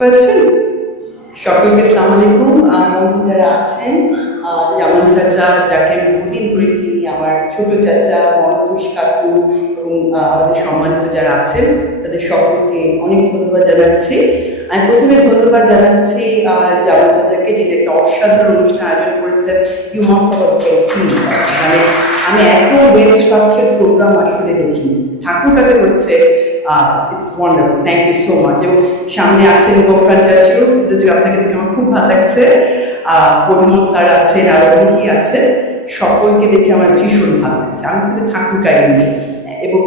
পাচ্ছেন? সকলকে আসসালামু আলাইকুম। মঞ্চে যারা আছেন, জামান চাচা যাকে আমি বহুদিন ধরে চিনি, আমার ছোট চাচা, মহাতুষ কাকু এবং আমাদের সম্মানিত যারা আছেন তাদের সকলকে অনেক ধন্যবাদ জানাচ্ছি। আমি প্রথমে ধন্যবাদ জানাচ্ছি জামান চাচাকে, যিনি একটা অসাধারণ অনুষ্ঠান আয়োজন করেছেন। ইউ মাস্ট মানে আমি এত ওয়েল স্ট্রাকচার প্রোগ্রাম আসলে দেখিনি। ঠাকুর কাতে হচ্ছে it's wonderful, thank you so much. এবং সামনে আছেন গোফরান চাচু, আপনাকে দেখে আমার খুব ভালো লাগছে। পরিমল স্যার আছেন, আরো অনেকেই আছে, সকলকে দেখে আমার ভীষণ ভালো লাগছে। আমি কিন্তু ঠাকুর গাইনি, এবং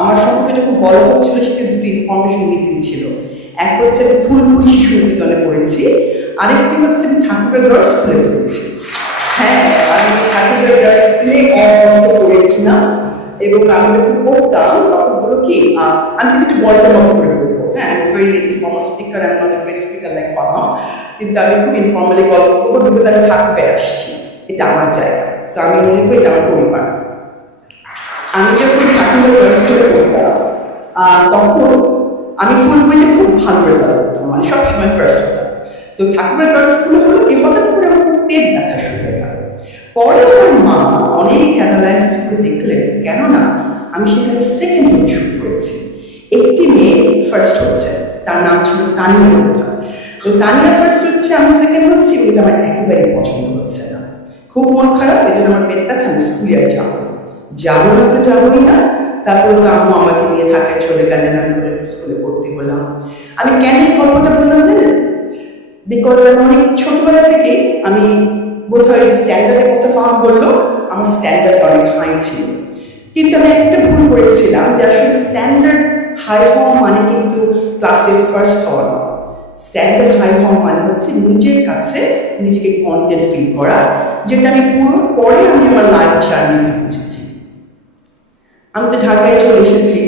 আমার সম্পর্কে যখন বলা হচ্ছিল সেটা দুটো ইনফরমেশন মিসিং ছিল। এক হচ্ছে আমি ফুলপুরি শিশু নিকেতনে পড়েছি, আরেকটি হচ্ছে আমি ঠাকুরের গার্লস স্কুলে পড়েছি। হ্যাঁ, আমি ঠাকুরের গার্লস স্কুলে 1 বছর পড়েছিলাম, এবং আমি যখন পড়তাম তখন হলো কি, আমি কিন্তু একটু গল্প করে বলবো। হ্যাঁ, very informal speaker, I am not a great speaker like Faham, কিন্তু আমি খুব ইনফর্মালি গল্প করবো, বিকজ আমি ঠাকুরে আসছি, এটা আমার জায়গা। সো আমি মনে করি এটা আমার পরিবার। আমি যখন ঠাকুরের গার্লস স্কুলে পড়তাম তখন আমি ফুলপুরিতে খুব ভালো রেজাল্ট করতাম, মানে সবসময় ফার্স্ট হতাম। তো ঠাকুরের গার্লস স্কুলে হলো কি, হঠাৎ করে আমার পেট ব্যথা শুরু হয়ে গেল। পরে আমার মা অনেক অ্যানালাইসিস করে দেখলেন কেননা আমি সেখানে সেকেন্ড হতে শুরু করেছি। একটি মেয়ে ফার্স্ট হচ্ছে, তার নাম ছিল তানিয়া কোথা। তো তানিয়া ফার্স্ট হচ্ছে, আমি সেকেন্ড হচ্ছি, এটা আমার একেবারেই পছন্দ হচ্ছে না। খুব মন খারাপ, এই জন্য আমার পেট ব্যথা, আমি স্কুলে আর যাবো না তো যাবোই না। তারপর তো আম্মু আমাকে নিয়ে ঢাকায় চলে গেলেন, আমি স্কুলে ভর্তি হলাম। আমি কেন এই গল্পটা বললাম জানেন? বিকজ আমি অনেক ছোটবেলা থেকে, আমি বোধ হয় স্ট্যান্ডার্ডের কথা ফাহাম বললো, আমার স্ট্যান্ডার্ড অনেক হাই ছিল। কিন্তু আমি একটা ভুল করেছিলাম, যে আসলে স্ট্যান্ডার্ড হাই হওয়া মানে কিন্তু ক্লাসে ফার্স্ট হওয়া না। স্ট্যান্ডার্ড হাই হওয়া মানে হচ্ছে নিজের কাছে নিজেকে কনটেন্ট ফিল করা, যেটা আমি পুরো পরে আমি আমার লাইফ জার্নিতে বুঝেছি। আমি তো ঢাকায় চলে এসেছি।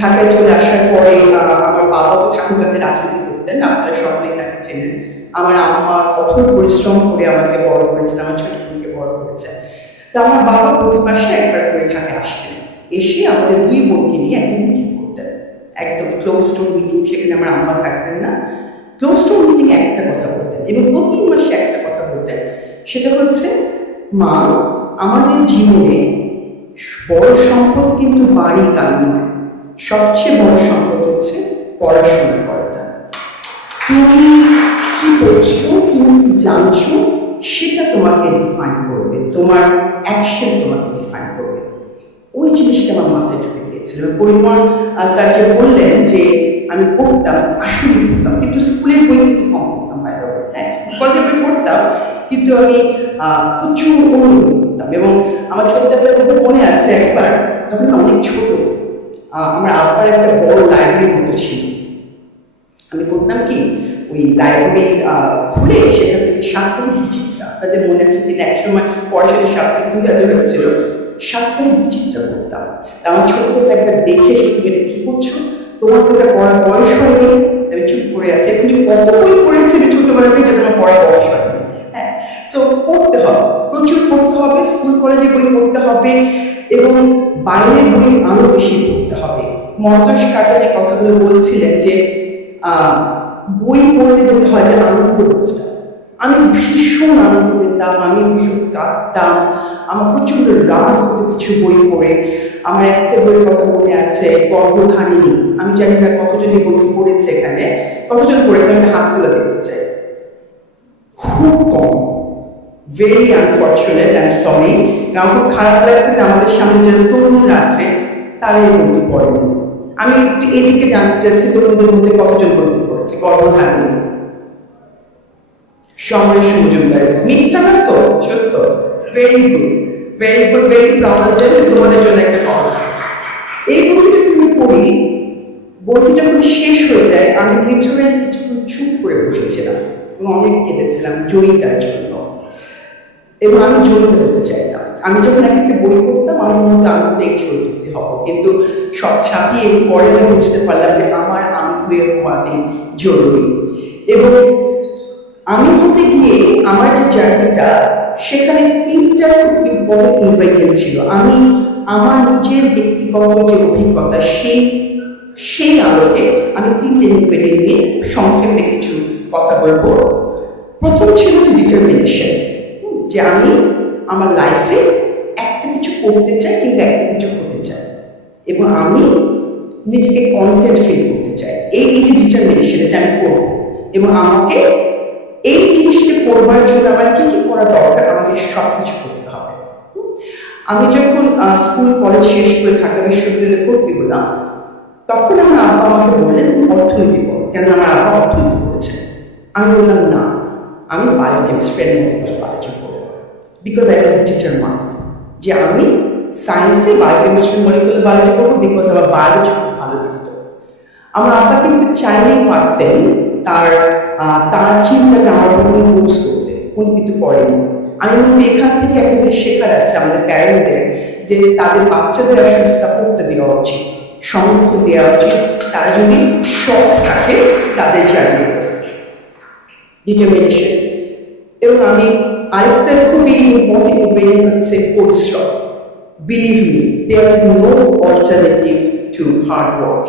ঢাকায় চলে আসার পরে আমার বাবা তো ঠাকুরগাতে রাজনীতি করতেন, আপনারা সকলেই তাকে চেনেন। আমার আম্মা কঠোর পরিশ্রম করে আমাকে বড় করেছেন, আমার ছোট বোনকে বড় করেছেন। তো আমার বাবা প্রতি মাসে একবার করে ঢাকায় আসতেন, এসে আমাদের 2 বোনকে নিয়ে একটা মিটিং করতেন, একদম ক্লোজ ডোর মিটিং। সেখানে আমার আম্মা থাকতেন না, ক্লোজ ডোর মিটিং একটা কথা বলতেন, এবং প্রতি মাসে একটা কথা বলতেন। সেটা হচ্ছে, মা, আমাদের জীবনে বড় সম্পদ কিন্তু বাড়ি গাড়ি নয়, সবচেয়ে বড় সম্পদ হচ্ছে পড়াশোনা করাটা। তুমি কি করছো, তুমি কি জানছো, সেটা তোমাকে ডিফাইন করবে, তোমার অ্যাকশন তোমাকে ডিফাইন করবে। ওই জিনিসটা আমার মাথায় ঢুকে গিয়েছিল। পরিমল স্যার যে বললেন যে আমি পড়তাম, আসলে পড়তাম, কিন্তু স্কুলের বই কিন্তু কম পড়তাম, বাইরে কলেজের বই পড়তাম, কিন্তু আমি প্রচুর অনুভব করতাম। এবং আমার ছোট চাচার কথা মনে আছে, একবার তখন অনেক ছোট, আমার আব্বার একটা বড় লাইব্রেরির মতো ছিল। আমি করতাম কি, ওই লাইব্রেরি খুলে সেখান থেকে সাপ্তাহিক বিচিত্রা, আপনাদের মনে আছে কিনা, একসময় পড়াশোনা সাপ্তাহিক 2000 হয়েছিল, সাপ্তাহিক বিচিত্রা করতাম। তা আমার ছোট ছোট একবার দেখে, সত্যি মেয়েটা কি করছো, তোমার তো এটা পড়ার বয়স হয়নি। আমি চুপ করে আছি, এখন যে কত বই পড়েছি আমি ছোটবেলা থেকে, যেটা আমার পড়ার বয়স হয়নি। হ্যাঁ, সো পড়তে হবে, প্রচুর পড়তে হবে, স্কুল কলেজে বই পড়তে হবে, এবং বাইরের বই আরো বেশি পড়তে হবে। মহাতুষ কাকা যে কথাগুলো বলছিলেন যে বই পড়লে যেতে হয় যে আনন্দ বুঝতাম, আমি ভীষণ আনন্দ পেতাম, আমি ভীষণ কাঁদতাম, আমার প্রচন্ড রাগ হতো কিছু বই পড়ে। আমার একটা বইয়ের কথা মনে আছে, গর্ভধারিণী। আমি জানি না কতজন এই বইটি পড়েছে, এখানে কতজন পড়েছে, আমি হাত তুলে দেখতে চাই। খুব কম, very unfortunate, I am sorry. আমার খুব খারাপ লাগছে যে আমাদের সামনে যে তরুণরা আছে তারা এই বইটি পড়েনি। আমি একটু এদিকে জানতে চাচ্ছি, তরুণদের মধ্যে কতজন বইটি পড়েছে গর্ভধারিণী? সমরেশ মজুমদার, মিথ্যা না তো, সত্য। Very good, very good, very proud. তোমাদের জন্য একটা কথা, এই বইটি যখন পড়ি, বইটি যখন শেষ হয়ে যায়, আমি নিচনে কিছুক্ষণ চুপ করে বসেছিলাম এবং অনেক কেঁদেছিলাম জয়িতার জন্য, এবং আমি জয়িতা হতে চাইতাম। আমি যখন একটা বই পড়তাম, আমার মধ্যে আনন্দে এই চরিত্রটি হবো, কিন্তু সব ছাপিয়ে পরে আমি বুঝতে পারলাম যে আমার আমি হয়ে হওয়াটি জরুরি। এবং আমি হতে গিয়ে আমার যে জার্নিটা, সেখানে 3টা খুব ইম্পর্টেন্ট ইনগ্রেডিয়েন্ট ছিল। আমি আমার নিজের ব্যক্তিগত যে অভিজ্ঞতা, সেই সেই আলোকে আমি 3টে ইনগ্রেডিয়েন্ট নিয়ে সংক্ষেপে কিছু কথা বলবো। প্রথম ছিল যে ডিটারমিনেশন, যে আমি আমার লাইফে একটা কিছু করতে চাই কিংবা একটা কিছু হতে চাই এবং আমি নিজেকে কন্টেন্ট ফিল করতে চাই। এই যে ডিটারমিনেশন, এটা আমি করবো এবং আমাকে এই জিনিসটা করবার জন্য আমার কি কি করা দরকার, আমাকে সব কিছু করতে হবে। আমি যখন স্কুল কলেজ শেষ করে ঢাকা বিশ্ববিদ্যালয়ে ভর্তি হলাম, তখন আমার আব্বা আমাকে বললেন তুমি অর্থনীতি পড়ো, কেন আমার আব্বা অর্থনীতি পড়েছে। আমি বললাম না, আমি বায়োকেমিস্ট্রি অ্যান্ড মলিকুলার বায়োলজি পড়বো, বিকজ আই ওয়াজ ডিটারমাইন্ড যে আমি সায়েন্সে বায়োকেমিস্ট্রি মলিকুলার বায়োলজি পড়বো, বিকজ আমার বায়োলজি খুব ভালো লাগতো। আমার আব্বা কিন্তু চাইলেই পারতেন তার চিন্তাটা আমার উপর ইম্পোজ করতে, উনি কিন্তু করেননি। আমি মনে এখান থেকে একটা জিনিস শেখার আছে আমাদের প্যারেন্টদের, যে তাদের বাচ্চাদের আসলে সাপোর্টটা দেওয়া উচিত, সমর্থন দেওয়া উচিত, তারা যদি শখ থাকে তাদের জার্নি। ডিটারমিনেশন। এবং আমি আরেকটা খুবই ইম্পর্টেন্ট ইনগ্রেডিয়েন্ট হচ্ছে পরিশ্রম। Believe me, there is no alternative to hard work.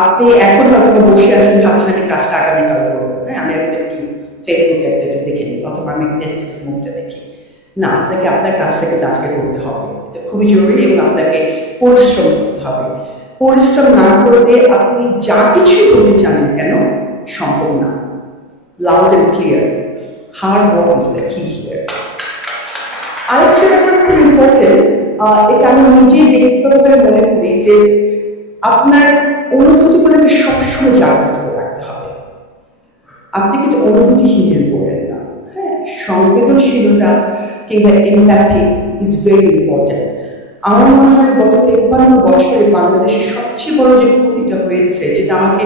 আপনি এখন হয়তো বসে আছেন, ভাবছেন আমি কাজটা আগামীকাল করবো, হ্যাঁ আমি এখন একটু ফেসবুকে একটা দেখে নিই, অথবা আমি নেটফ্লিক্স মুভিটা দেখি। না, আপনাকে আপনার কাজটাকে আজকে করতে হবে, এটা খুবই জরুরি এবং আপনাকে পরিশ্রম করতে হবে। পরিশ্রম না করলে আপনি যা কিছু করতে চান না কেন সম্ভব না। Loud and clear, hard work is the কি হিয়ার। আরেকটা ব্যাপার খুব ইম্পর্টেন্ট, এটা আমি নিজেই ব্যক্তিগতভাবে মনে করি যে আপনার অনুভূতিগুলোকে সবসময় জাগ্রত করে রাখতে হবে। আপনি কিন্তু অনুভূতিহীন করবেন না। হ্যাঁ, সংবেদনশীলতা কিংবা এমপ্যাথি ইজ ভেরি ইম্পর্টেন্ট। আমার মনে হয় গত 53 বছরে বাংলাদেশের সবচেয়ে বড় যে ক্ষতিটা হয়েছে, যেটা আমাকে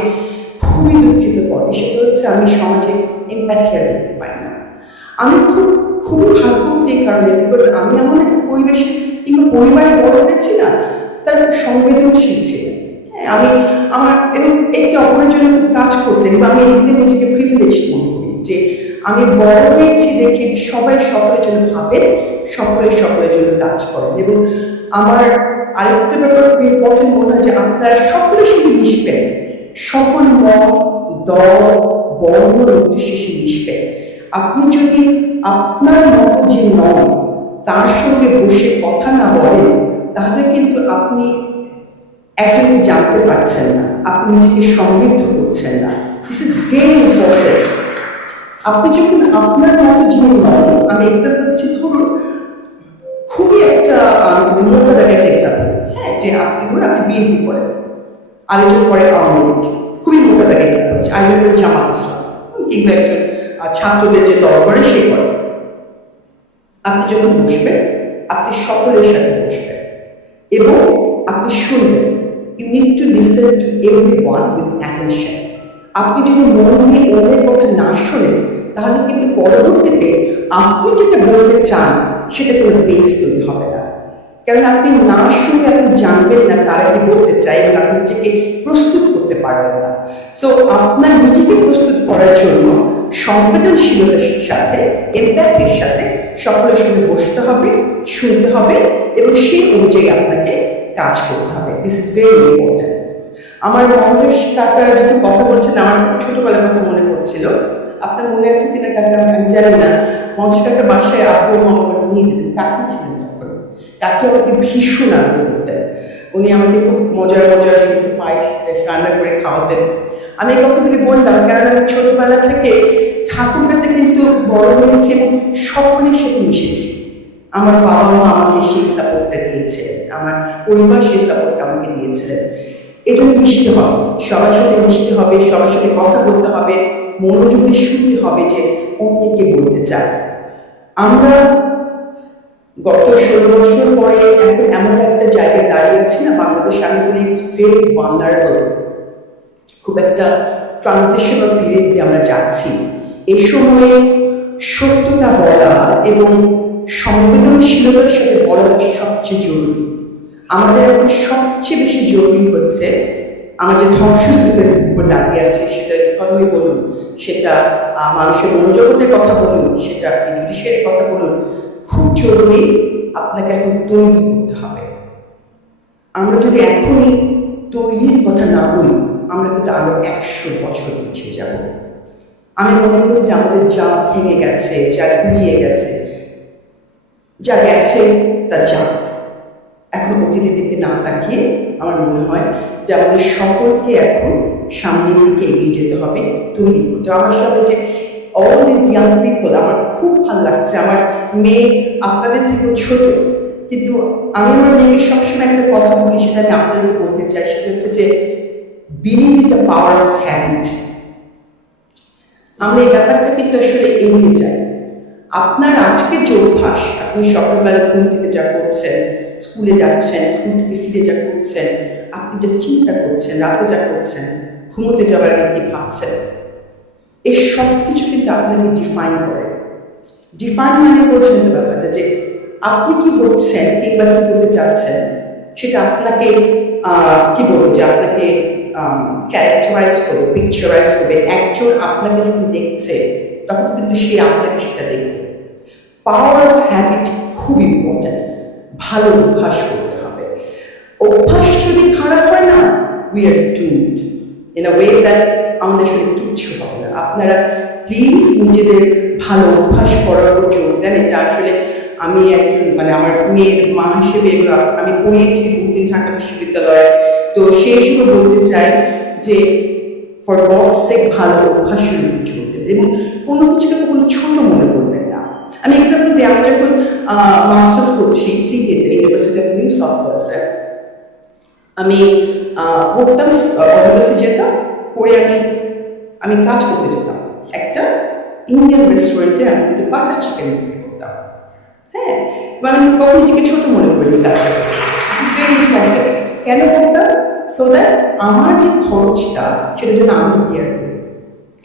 খুবই দুঃখিত করে, সেটা হচ্ছে আমি সমাজে এমপ্যাথি আর দেখতে পাই না। আমি খুবই ভাগ্যবতী এই কারণে, বিকজ আমি এমন একটা পরিবেশে কিংবা পরিবারে বড় হয়েছি না, তারা খুব সংবেদনশীল ছিলেন। আমি আমার এবং একে অপরের জন্য খুব কাজ করতেন এবং আমি এদিকে নিজেকে প্রিভিলেজ মনে করি যে আমি বড় হয়েছি দেখে যে সবাই সকলের জন্য ভাবেন, সকলের জন্য কাজ করেন। এবং আমার আরেকটা ব্যাপার খুব ইম্পর্টেন্ট মনে হয় যে আপনারা সকলের সঙ্গে মিশবেন, সকল মত, দল, বর্ণ নির্বিশেষে মিশবেন। আপনি যদি আপনার মতো যে নন তার সঙ্গে বসে কথা না বলেন, তাহলে কিন্তু আপনি একজনকে জানতে পারছেন না, আপনি নিজেকে সমৃদ্ধ করছেন না। This is very important. আপনি যখন আপনার মতো জীবন নন, আমি এক্সাম্পল দিচ্ছি, ধরুন খুবই একটা মোটাদার একটা এক্সাম্পল, হ্যাঁ, যে আপনি ধরুন আপনি বিএনপি করেন, আরেকজন করে আওয়ামী লীগ, খুবই মোটাদার এক্সাম্পল হচ্ছে, আরেকজন করে জামাত ইসলাম, কিংবা একজন ছাত্রদের যে দল করে সে করে। আপনি যখন বসবেন, আপনি সকলের সাথে বসবেন এবং আপনি শুনবেন। You need to listen to everyone with attention. আপনি যদি মন দিয়ে অন্যের কথা না শোনেন, তাহলে কিন্তু পরবর্তীতে আপনি যেটা বলতে চান সেটা কোনো বেস তৈরি হবে না। কারণ আপনি না শুনে আপনি জানবেন না তারা কি বলতে চায় এবং আপনি নিজেকে প্রস্তুত করতে পারবেন না। সো আপনার নিজেকে প্রস্তুত করার জন্য সংবেদনশীলতার সাথে, এমপ্যাথির সাথে সকলের সঙ্গে বসতে হবে, শুনতে হবে এবং সেই অনুযায়ী আপনাকে কাজ করতে হবে। This is very important. আমার মহেশ কাকা যখন কথা বলছেন, আমার ছোটবেলার কথা মনে পড়ছিল। আপনার মনে আছে কিনা কাকা আমি জানি না। মহেশ কাকা বাসায় আব্বু আমাকে নিয়ে যেতেন, কাকি ছিলেন তখন। কাকি আমাকে ভীষণ আনন্দ করতেন। উনি আমাকে খুব মজার পায়েস রান্না করে খাওয়াতেন। আমি এই কথাগুলি বললাম কারণ আমি ছোটবেলা থেকে ঠাকুরগাতে কিন্তু বড় হয়েছি এবং সকলের সাথে মিশেছি। আমার বাবা মা আমাকে সেই সাপোর্টটা দিয়েছিলেন, আমার পরিবার সেই সাপোর্টটা আমাকে দিয়েছিলেন। এই জন্য মিশতে হবে, সবার সাথে মিশতে হবে, সবার সাথে কথা বলতে হবে, মনোযোগ দিয়ে শুনতে হবে যে অন্যকে বলতে চায়। আমরা গত 16 বছর পরে এখন এমন একটা জায়গায় দাঁড়িয়ে আছি না বাংলাদেশ, আমি বলি ইটস ভেরি ভালনারেবল। খুব একটা ট্রানজিশনাল পিরিয়ড দিয়ে আমরা যাচ্ছি। এই সময়ে সত্যতা বলা এবং সংবেদনশীলতার সাথে বলাটা সবচেয়ে জরুরি। আমাদের এখন সবচেয়ে বেশি জরুরি হচ্ছে আমরা যে ধ্বংসস্তূপের উপর দাঁড়িয়ে আছি, সেটা ইকোনমি বলুন, সেটা মানুষের মনোজগতের কথা বলুন, সেটা আপনি জুডিশিয়ারির কথা বলুন, খুব জরুরি আপনাকে এখন তৈরি করতে হবে। আমরা যদি এখনই তৈরির কথা না বলি আমরা কিন্তু আরো 100 বছর পিছিয়ে যাব। আমি মনে করি যে আমাদের যা ভেঙে গেছে, যা গুলিয়ে গেছে, যা গেছে তা যাক, এখন অতীতের দিকে না তাকিয়ে আমার মনে হয় যে আমাদের সকলকে এখন সামনের দিকে এগিয়ে যেতে হবে, তৈরি করতে। আমার সামনে যে অল দিস ইয়াং পিপল, আমার খুব ভালো লাগছে। আমার মেয়ে আপনাদের থেকেও ছোট, কিন্তু আমি আমার মেয়েকে সবসময় একটা কথা বলি, সেটা আমি আপনাদেরকে বলতে চাই। সেটা হচ্ছে যে believe in the power of habit. আমরা এই ব্যাপারটা কিন্তু আসলে এড়িয়ে যাই। আপনার আজকে যে অভ্যাস, আপনি সকালবেলা ঘুম থেকে যা করছেন, স্কুলে যাচ্ছেন, স্কুল থেকে ফিরে যা করছেন, আপনি যা চিন্তা করছেন, রাতে যা করছেন, ঘুমোতে যাওয়ার আগে কি ভাবছেন, এই সব কিছু কিন্তু আপনাকে ডিফাইন করে। ডিফাইন মানে বোঝেন তো ব্যাপারটা, যে আপনি কি হচ্ছেন কিংবা কি হতে চাচ্ছেন, সেটা আপনাকে কি বলবো, যে আপনাকে ক্যারেক্টারাইজ করবে, পিকচারাইজ করবে। একজন আপনাকে যখন দেখছে তখন কিন্তু সে আপনাকে সেটা দেখবে। পাওয়ার অফ হ্যাবিট খুব ইম্পর্ট্যান্ট। ভালো অভ্যাস করতে হবে। অভ্যাস যদি খারাপ হয় না, we are doomed in a way that আমাদের আসলে কিচ্ছু হবে না। আপনারা প্লিজ নিজেদের ভালো অভ্যাস করার উপর জোর দেন। এটা আসলে আমি একজন আমার মেয়ের মা হিসেবে, আমি পড়িয়েছি বহুদিন ঢাকা বিশ্ববিদ্যালয়ে, তো সেই হিসেবে বলতে চাই যে ফর গডস সেক ভালো অভ্যাসের উপর জোর দেন এবং কোনো কিছুকে কোনো ছোট মনে করবেন না। আমি এক্সাম্পল দিই, আমি যখন মাস্টার্স করছি সিকেতে, ইউনিভার্সিটি অফ নিউ সাউথ ওয়েলসে, আমি পড়তাম, ইউনিভার্সিটি যেতাম, পরে আমি কাজ করতে যেতাম একটা ইন্ডিয়ান রেস্টুরেন্টে। আমি কিন্তু বাটার চিকেন বিক্রি করতাম। হ্যাঁ, আমি কখন নিজেকে ছোট মনে করিনি কাজটা। কেন করতাম? সো দ্যাট আমার যে খরচটা সেটা যেন আমি বিয়ার করি,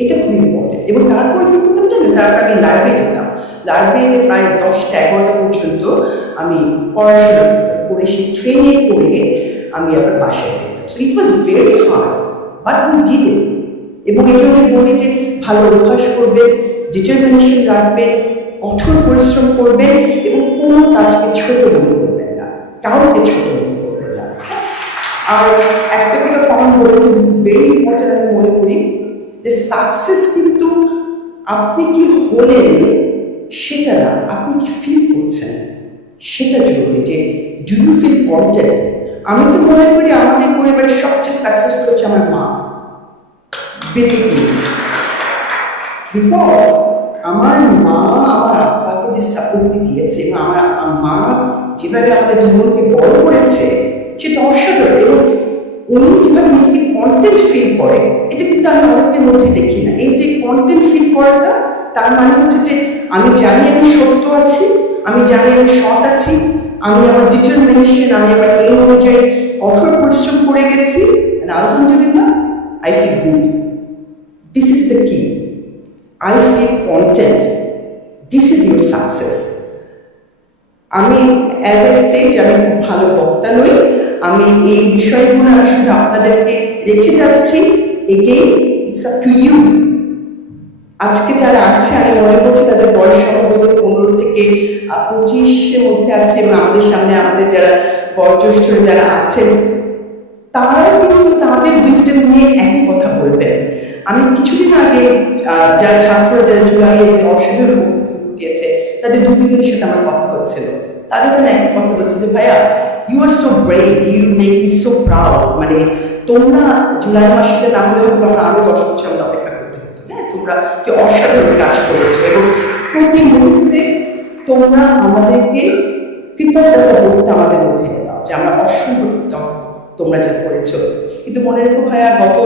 এটা খুব ইম্পর্টেন্ট। এবং তারপরে কি করতাম জানেন, তারপর আমি লাইব্রেরি যেতাম। লাইব্রেরিতে প্রায় 10টা-11টা পর্যন্ত আমি পড়াশোনা করে, সেই ট্রেনে করে আমি আবার বাসায় ফিরতাম। So it was very hard, but we did it. এবং এই জন্যই বলি যে ভালো অভ্যাস করবেন, ডিটারমিনেশন রাখবেন, কঠোর পরিশ্রম করবেন এবং কোনো কাজকে ছোট মনে করবেন না, কাউকে ছোট মনে করবেন না। আর একটা কথা ফর্ম বলেছে, ইট ইজ ভেরি ইম্পর্টেন্ট। আমি মনে করি যে সাকসেস কিন্তু আপনি কি হলেন সেটা না, আপনি কি ফিল করছেন সেটা জরুরি। যে ডু ইউ ফিল কন্টেন্ট? আমি তো মনে করি আমাদের পরিবারের সবচেয়ে সাকসেসফুল হচ্ছে আমার মা। বিলিভ মি, বিকজ আমার মা আমার আব্বাকে যে সাপোর্টটি দিয়েছে এবং আমার মা যেভাবে আমাদের দুই বোনকে বড় করেছে, সেটা অসাধারণ। এবং উনি যেভাবে নিজেকে কন্টেন্ট ফিল করে, এটা কিন্তু আমি অনেকের মধ্যে দেখি না। এই যে কন্টেন্ট ফিল করাটা, তার মানে হচ্ছে যে আমি জানি আমি সত্য আছি, আমি জানি আমি সৎ আছি, আমি আমার ডিটারমিনেশন, আমি আমার এই অনুযায়ী কঠোর পরিশ্রম করে গেছি, আলহামদুলিল্লাহ I feel good. This is the কি, I feel content. This is your success. আমি as I said, আমি খুব ভালো বক্তা নই। আমি এই বিষয়গুলো আমি শুধু আপনাদেরকে রেখে যাচ্ছি। Again, it's up to you. আজকে যারা আছে, আমি মনে করছি তাদের বয়স সম্ভবত 15 থেকে 25-এর মধ্যে আছে, এবং আমাদের সামনে আমাদের যারা বয়োজ্যেষ্ঠ যারা আছেন, তারাও কিন্তু তাদের উইজডম নিয়ে একই কথা বলবেন। আমি কিছুদিন আগে যারা ছাত্ররা, যারা জুলাইয়ে যে অসাধারণ ঘটিয়েছে, তাদের 2-3 সাথে আমার কথা হচ্ছিল। তাদের মানে একই কথা বলছে যে ভাইয়া, you are so brave, you make me so proud. তোমরা জুলাই মাসে না হলে হয়তো আমরা আরো 10 বছর আমাদের অপেক্ষা করতে হতো। হ্যাঁ, তোমরা কি অসাধারণ কাজ করেছো এবং প্রতি মুহূর্তে তোমরা আমাদেরকে কৃতজ্ঞতা বলতে আমাদের মধ্যে দাও যে আমরা অসম্ভব কৃতজ্ঞ তোমরা যা করেছো। কিন্তু মনে রেখো ভাইয়া, গত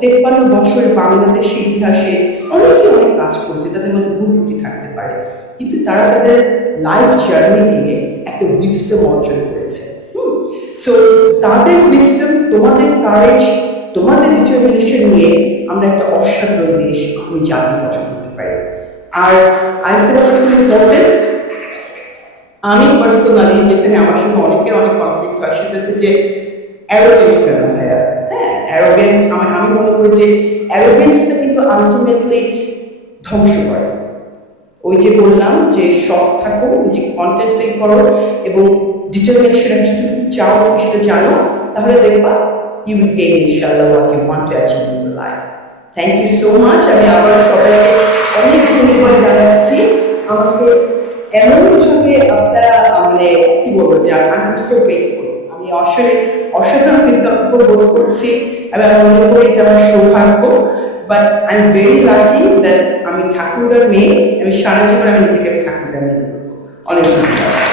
53 বছরের বাংলাদেশের ইতিহাসে অনেকে অনেক কাজ করছে, তাদের মধ্যে ভুল ত্রুটি থাকতে পারে, কিন্তু তারা তাদের লাইফ জার্নি দিয়ে একটা উইজডম অর্জন করেছে। সো তাদের উইজডম, তোমাদের কারেজ, তোমাদের ডিটারমিনেশন নিয়ে আমরা একটা অসাধারণ দেশ, ওই জাতি গঠন করতে পারি। আর আরেকটা ব্যাপার খুব ইম্পর্টেন্ট, আমি পার্সোনালি, যেখানে আমার সঙ্গে অনেকের অনেক কনফ্লিক্ট হয়, সেটা হচ্ছে যে অ্যারোগেন্ট কেন ভাইয়া? হ্যাঁ, অ্যারোগেন্ট, আমি মনে করি যে অ্যারোগেন্সটা কিন্তু আলটিমেটলি ধ্বংস করে। ওই যে বললাম যে সৎ থাকো, নিজে কন্টেন্ট ফিল করো এবং ডিটারমিনেশন, তুমি কি চাও তুমি সেটা জানো, তাহলে দেখবা you will gain inshallah what you want to achieve in your life. Thank you so much. আমি আবার সবাইকে অনেক ধন্যবাদ জানাচ্ছি আমাকে এমনভাবে আপনারা মানে কি বলবো যে আই এম সো গ্রেটফুল। আমি অসাধারণ কৃতজ্ঞ বোধ করছি। আমি মনে করি এটা আমার সৌভাগ্য, but I am very lucky that আমি ঠাকুরদার মেয়ে। আমি সারা জীবন আমি নিজেকে ঠাকুরদার মেয়ে করবো। অনেক ধন্যবাদ।